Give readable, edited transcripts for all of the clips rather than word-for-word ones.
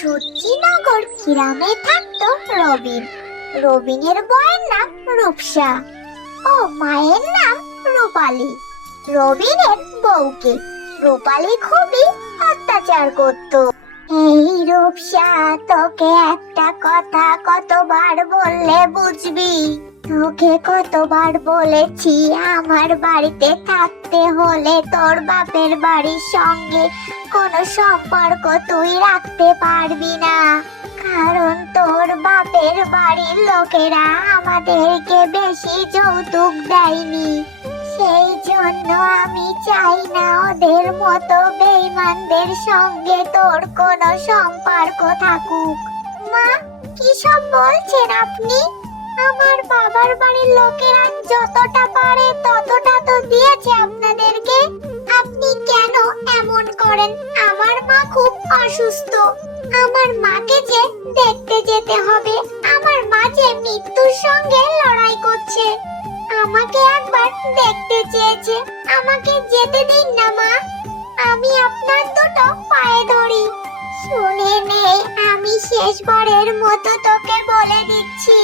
সূর্যিনগর গ্রামে থাকতো রবিন। রবিনের বউয়ের নাম রূপসা ও মায়ের নাম রূপালী। রবিনের বউকে রূপালী খুবই অত্যাচার করত। এই রূপসা, তোকে একটা কথা কতবার বললে বুঝবি? তোকে কতবার বলেছি আমার বাড়িতে থাকতে হলে তোর বাপের বাড়ির সঙ্গে কোনো সম্পর্ক তুই রাখতে পারবি না, কারণ তোর বাপের বাড়ির লোকেরা আমাদেরকে বেশি যৌতুক দেয়নি। সেই জন্য আমি চাই না ওদের মতো বেঈমানদের সঙ্গে তোর কোনো সম্পর্ক থাকুক। মা, কি সব বলছেন আপনি? আমার বাবার বাড়ির লোকেরা যতটা পারে ততটা তো দিয়েছে আপনাদেরকে। আপনি কেন এমন করেন? আমার মা খুব অসুস্থ, আমার মাকে যে দেখতে যেতে হবে। আমার মা যে মৃত্যুর সঙ্গে লড়াই করছে, আমাকে একবার দেখতে চেয়েছে। আমাকে যেতে দিন না মা, আমি আপনার দুটো পায়ে ধরি। শুনে নে, আমি শেষবারের মতো তোকে বলে দিচ্ছি,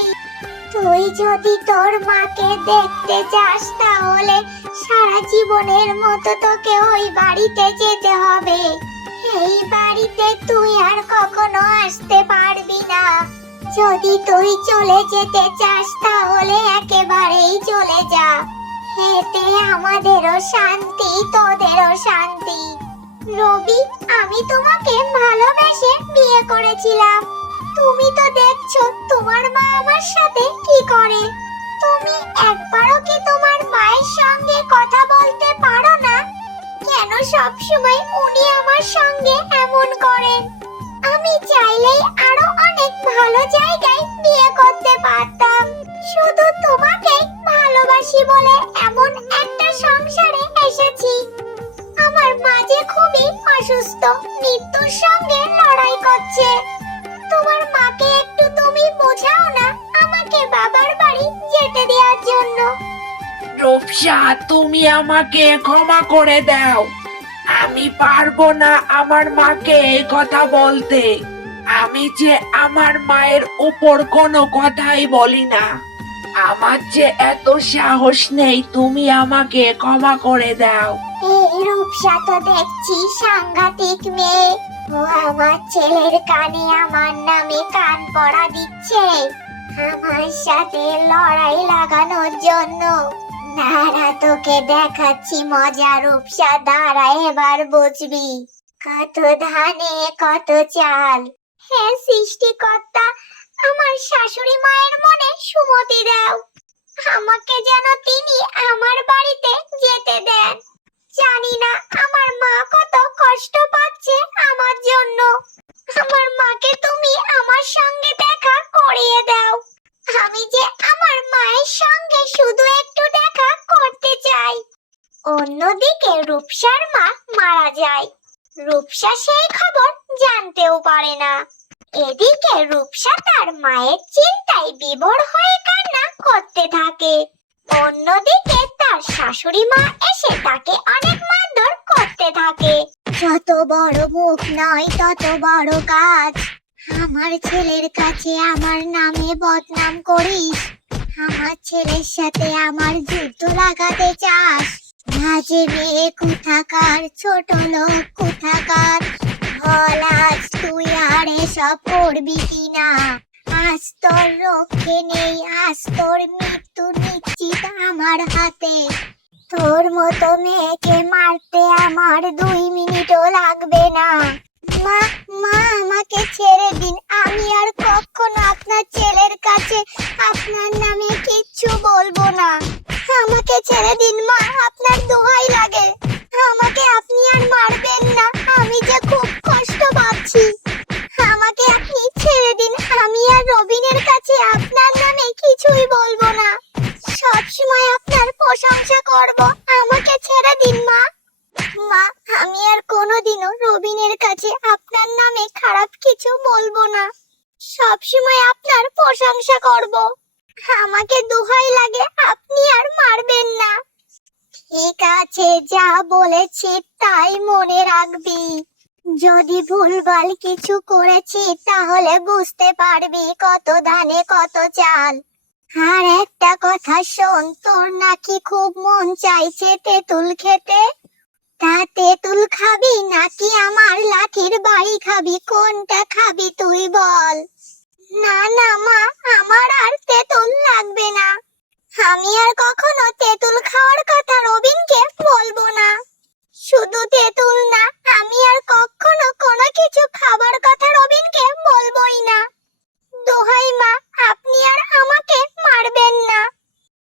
তুই যদি তোর মাকে দেখতে চাস তাহলে সারা জীবনের মতো তোকে ওই বাড়িতে যেতে হবে। এই বাড়িতে তুই আর কখনো আসতে পারবি না। যদি তুই চলে যেতে চাস তাহলে একেবারেই চলে যা। এতে আমাদেরও শান্তি, তোদেরও শান্তি। রবি, আমি তোমাকে ভালোবেসে বিয়ে করেছিলাম। তুমি তো দেখছো তোমার মা আমার সাথে কি করে। তুমি একবারও কি তোমার মায়ের সঙ্গে কথা বলতে পারো না? কেন সব সময় উনি আমার সঙ্গে এমন করেন? আমি চাইলেই আরো অনেক ভালো জায়গায় বিয়ে করতে পারতাম। শুধু তোমাকে ভালোবাসি বলে এমন একটা সংসারে এসেছি। আমার মা যে খুবই অসুস্থ, মৃত্যুর সঙ্গে লড়াই করছে। তোমার মাকে একটু তুমি বোঝাও না আমাকে বাবার বাড়ি যেতে দেওয়ার জন্য। রূপসা, তুমি আমাকে ক্ষমা করে দাও। আমি পারবো না আমার মাকে এই কথা বলতে। আমি যে আমার মায়ের উপর কোনো কথাই বলি না। আমার যে এত সাহস নেই, তুমি আমাকে ক্ষমা করে দাও। এই রূপসা তো দেখছি সাংঘাতিক মেয়ে। ও আমার ছেলের কানে আমার নামে কান পড়া দিচ্ছে আমার সাথে লড়াই লাগানোর জন্য। দাঁড়া, তোকে দেখাচ্ছি মজা। রূপসা দাঁড়া, এবার বুঝবি। কত ধানে কত চাল। হে সৃষ্টিকর্তা, আমার শাশুড়ি মায়ের মনে সুমতি দাও। আমাকে যেন তিনি আমার বাড়িতে যেতে দেন। জানি না আমার মা কত কষ্ট পাচ্ছে আমার জন্য। আমার মাকে তুমি আমার সঙ্গে দেখা করিয়ে দাও। আমি যে আমার মায়ের সঙ্গে শুধু একটু দেখা করতে চাই। অন্যদিকে রূপসার মা মারা যায়। রূপসা সেই খবর জানতেও পারে না। এদিকে রূপসা তার মায়ের চিন্তায় বিভোর হয়ে কান্না করতে থাকে। অন্যদিকে তার শাশুড়ি মা এসে তাকে অনেক মারধর করতে থাকে। যত বড় মুখ নয় তত বড় কাজ। আমার ছেলের কাছে আমার নামে বদনাম করিস। আমার ছেলের সাথে আমার যুদ্ধ লাগাতে চাস। মাঝে মেয়ে কোথাকার, ছোট লোক কোথাকার। বল আজ তুই আর এসব করবি কিনা? আজ তোর রক্ষে নেই, আজ তোর মৃত্যু নিশ্চিত আমার হাতে। তোর মতো মেয়েকে মারতে আমার 2 মিনিটও লাগবে না। মা, মা আমাকে ছেড়ে দিন। আমি আর কখনো আপনার ছেলের কাছে আপনার নামে কিচ্ছু বলবো না। আমাকে ছেড়ে দিন মা, আপনার দোহাই লাগে। আমাকে আপনি আর মারবেন না, আমি যে খুব কষ্ট পাচ্ছি। আমাকে আপনি ছেড়ে দিন। আমি আর রবিনের কাছে আপনার নামে কিছুই বলবো না। সব সময় আপনার প্রশংসা করব। আমাকে ছেড়ে দিন মা। মা, আমি আর কোনোদিনও রবিনের কাছে আপনার নামে খারাপ কিছু বলবো না। সব সময় আপনার প্রশংসা করব। আমাকে দোহাই লাগে, আপনি আর মারবেন না। ঠিক আছে, যা বলেছি তাই মনে রাখবি। যদি ভুলভাল কিছু করেছি তাহলে বুঝতে পারবি কত ধানে কত চাল। আর একটা কথা শোন, তোর নাকি খুব মন চাইছে তেঁতুল খেতে। তা তেঁতুল খাবি নাকি আমার লাঠির বাড়ি খাবি, কোনটা খাবি তুই বল? না